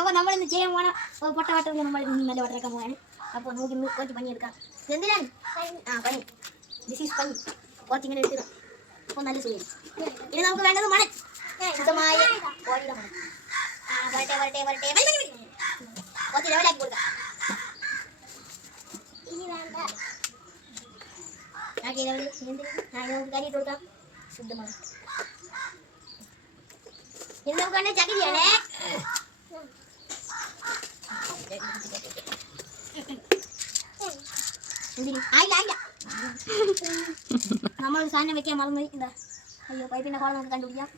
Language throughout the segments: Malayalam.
അപ്പോൾ നമ്മളിന്ന് ചെയ്യാൻ പോകണം പൊട്ട വട്ടം നമ്മൾ നല്ല വട്ടറക്കാൻ പോവാണ്. അപ്പോൾ നമുക്ക് ഇന്ന് കുറച്ച് പണിയെടുക്കാം. എന്തിനാണ് പനി? ദിസ് ഈസ് പനി. കുറച്ചിങ്ങനെ എടുക്കുക. അപ്പോൾ നല്ല സുഖം. ഇനി നമുക്ക് വേണ്ടത് മണൽ, ശുദ്ധമായ കോഴിയുടെ മണൽ. വരട്ടെ വരട്ടെ വരട്ടെ കുറച്ച് ലെവലാക്കി കൊടുക്കാം. ഇനി വേണ്ട നമുക്ക് കരിയിട്ട് കൊടുക്കാം. ശുദ്ധമാണ്. ഇനി നമുക്ക് വേണ്ട ചകിരിയാണേ. നമ്മൾ സാധനം വെക്കാൻ മറന്നു. എന്താ അയ്യോ, പൈപ്പിന്റെ ഹോൾ നമുക്ക് കണ്ടുപിടിക്കാം.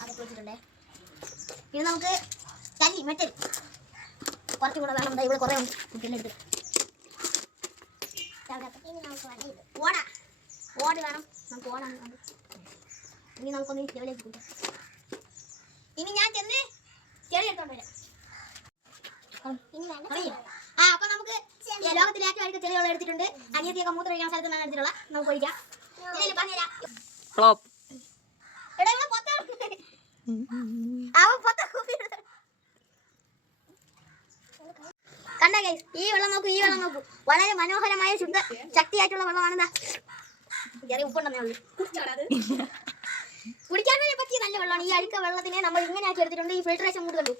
അതൊക്കെ വെച്ചിട്ടുണ്ടേ. ഇത് നമുക്ക് ചല്ലി മെറ്റൽ കുറച്ചും കൂടെ വേണം. ഇവിടെ കുറേ ഉണ്ട്. കുട്ടികളെടുത്ത് ഓട് വേണം. നമുക്ക് ഓടാണ്. ഇനി നമുക്കൊന്ന് ലെവലേക്ക് കൂട്ടാം. ഇനി ഞാൻ ചെന്ന് ചെടി എടുത്തോണ്ട് വരാം. അപ്പൊ നമുക്ക് ലോകത്തിലെ ഏറ്റവും അടുത്ത ചെടികൾ എടുത്തിട്ടുണ്ട്. അനിയത്തിയൊക്കെ മൂത്ര ഒഴിക്കാൻ സ്ഥലത്ത് നിന്നാണ് എടുത്തിട്ടുള്ള. നമുക്ക് ഒഴിക്കാം. പറഞ്ഞുതരാം. കണ്ട ഗൈസ്, ഈ വെള്ളം നോക്കൂ, ഈ വെള്ളം നോക്കൂ. വളരെ മനോഹരമായ ശുദ്ധ ശക്തിയായിട്ടുള്ള വെള്ളമാണ്. ചെറിയ ഉപ്പുണ്ടെന്നേ ഉള്ളൂ. കുടിക്കാൻ വേണ്ടി പറ്റിയ നല്ല വെള്ളമാണ്. ഈ അഴുക്ക വെള്ളത്തിനെ നമ്മൾ ഇങ്ങനെ ആക്കി എടുത്തിട്ടുണ്ട്. ഈ ഫിൽട്രേഷൻ കൂടെ കണ്ടു.